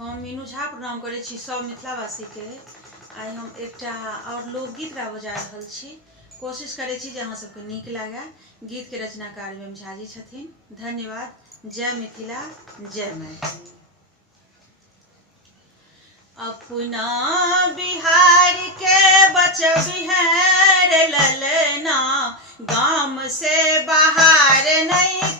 हम मीनू झा प्रणाम करे छी सब मिथिलावासी के। आई हम एकटा और लोकगीत गा बजा रहल छी। कोशिश करे छी जे अहाँ सबके नीक लागे। गीत के रचनाकार एम झा जी छथिन। धन्यवाद। जय मिथिला, जय मैथिली। अपना बिहार के बचबी है रे ललना, गाम से बाहर नहीं